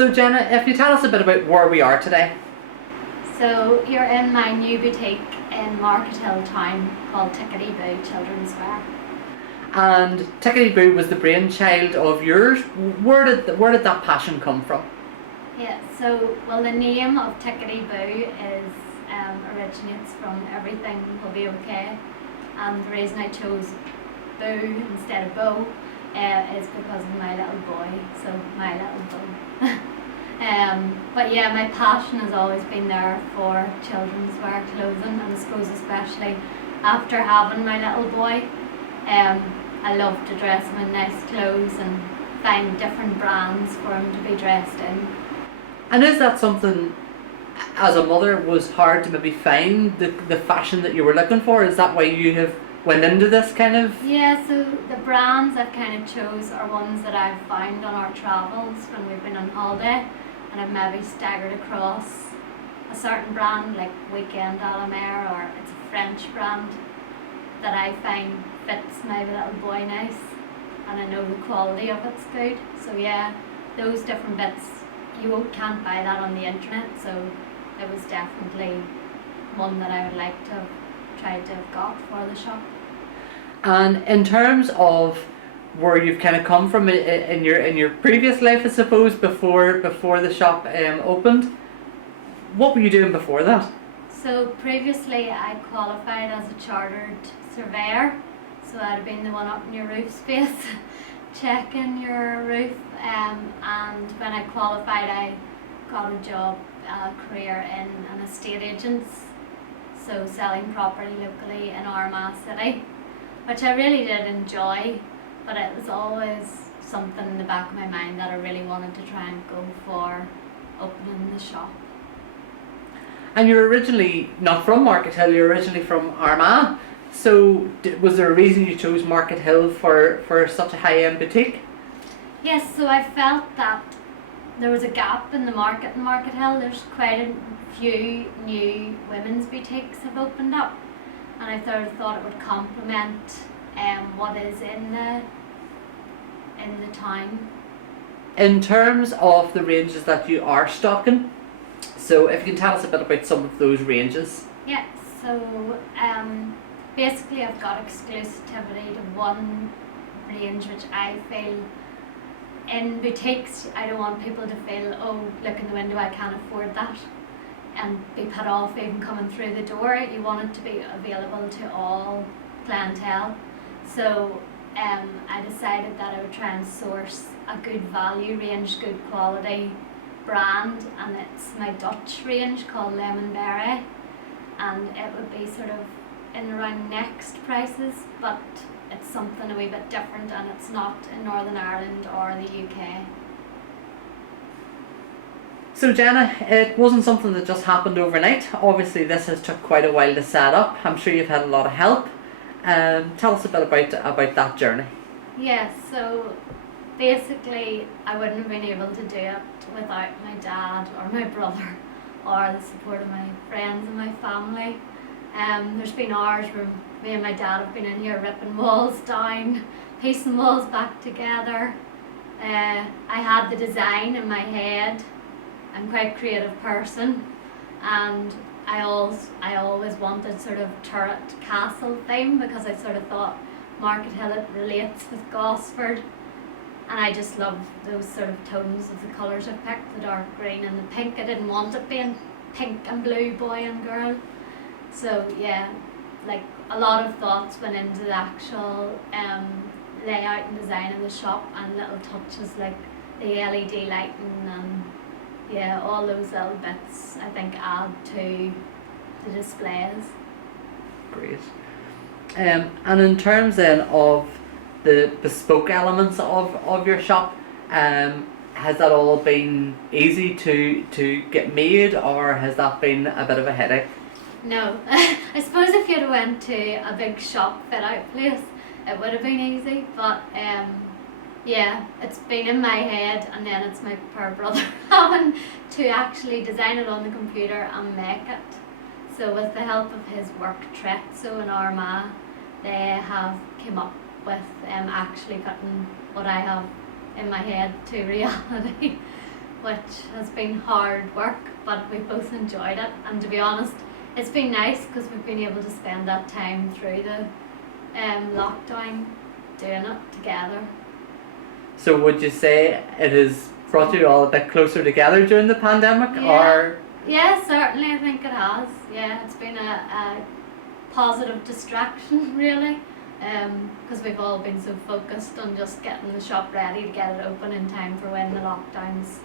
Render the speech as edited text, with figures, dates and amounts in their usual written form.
So Jenna, if you tell us a bit about where we are today. So you're in my new boutique in Markethill town called Tickety Beau childrenswear. And Tickety Beau was the brainchild of yours. Where did that passion come from? Yeah, so well the name of Tickety Beau is originates from everything will be okay. And the reason I chose Boo instead of Beau is because of my little boy, so my little Beau. But yeah, my passion has always been there for children's wear clothing, and I suppose especially after having my little boy, I love to dress him in nice clothes and find different brands for him to be dressed in. And is that something, as a mother, was hard to maybe find the fashion that you were looking for? Is that why you have went into this kind of? Yeah, so the brands I've kind of chose are ones that I've found on our travels when we've been on holiday, and I've maybe staggered across a certain brand like Weekend a la Mer, or it's a French brand that I find fits my little boy nice, and I know the quality of it's good. So yeah, those different bits, can't buy that on the internet, so it was definitely one that I would like to have tried to have got for the shop. And in terms of where you've kind of come from in your previous life, I suppose, before the shop opened, what were you doing before that? So previously I qualified as a chartered surveyor, so I'd have been the one up in your roof space checking your roof, and when I qualified I got a job, a career in an estate agents, so selling property locally in Armagh City, which I really did enjoy, but it was always something in the back of my mind that I really wanted to try and go for opening the shop. And you're originally not from Markethill, you're originally from Armagh. So was there a reason you chose Markethill for such a high-end boutique? Yes, so I felt that there was a gap in the market in Markethill. There's quite a few new women's boutiques have opened up, and I thought it would complement what is in the town. In terms of the ranges that you are stocking, so if you can tell us a bit about some of those ranges. Yeah, so basically I've got exclusivity to one range which I feel in boutiques I don't want people to feel, oh look in the window, I can't afford that, and be put off even coming through the door. You want it to be available to all clientele. So I decided that I would try and source a good value range, good quality brand, and it's my Dutch range called Lemon Berry, and it would be sort of in around next prices, but it's something a wee bit different, and it's not in Northern Ireland or the UK. So Jenna, it wasn't something that just happened overnight. Obviously this has took quite a while to set up. I'm sure you've had a lot of help. Tell us a bit about that journey. Yeah, so basically I wouldn't have been able to do it without my dad or my brother or the support of my friends and my family. There's been hours where me and my dad have been in here ripping walls down, piecing walls back together. I had the design in my head. I'm quite a creative person, and I always wanted sort of turret castle theme, because I sort of thought Markethill, it relates with Gosford, and I just love those sort of tones of the colours I've picked, the dark green and the pink. I didn't want it being pink and blue, boy and girl. So yeah, like a lot of thoughts went into the actual layout and design of the shop, and little touches like the LED lighting and yeah, all those little bits I think add to the displays. Great. And in terms then of the bespoke elements of your shop, has that all been easy to get made, or has that been a bit of a headache? No, I suppose if you'd went to a big shop fit out place it would have been easy, but yeah, it's been in my head, and then it's my poor brother having to actually design it on the computer and make it. So with the help of his work Trezzo in Armagh, they have come up with actually putting what I have in my head to reality. which has been hard work, but we've both enjoyed it. And to be honest, it's been nice because we've been able to spend that time through the lockdown doing it together. So would you say it has brought you all a bit closer together during the pandemic, or? Yeah, certainly I think it has. Yeah, it's been a positive distraction really, because we've all been so focused on just getting the shop ready to get it open in time for when the lockdowns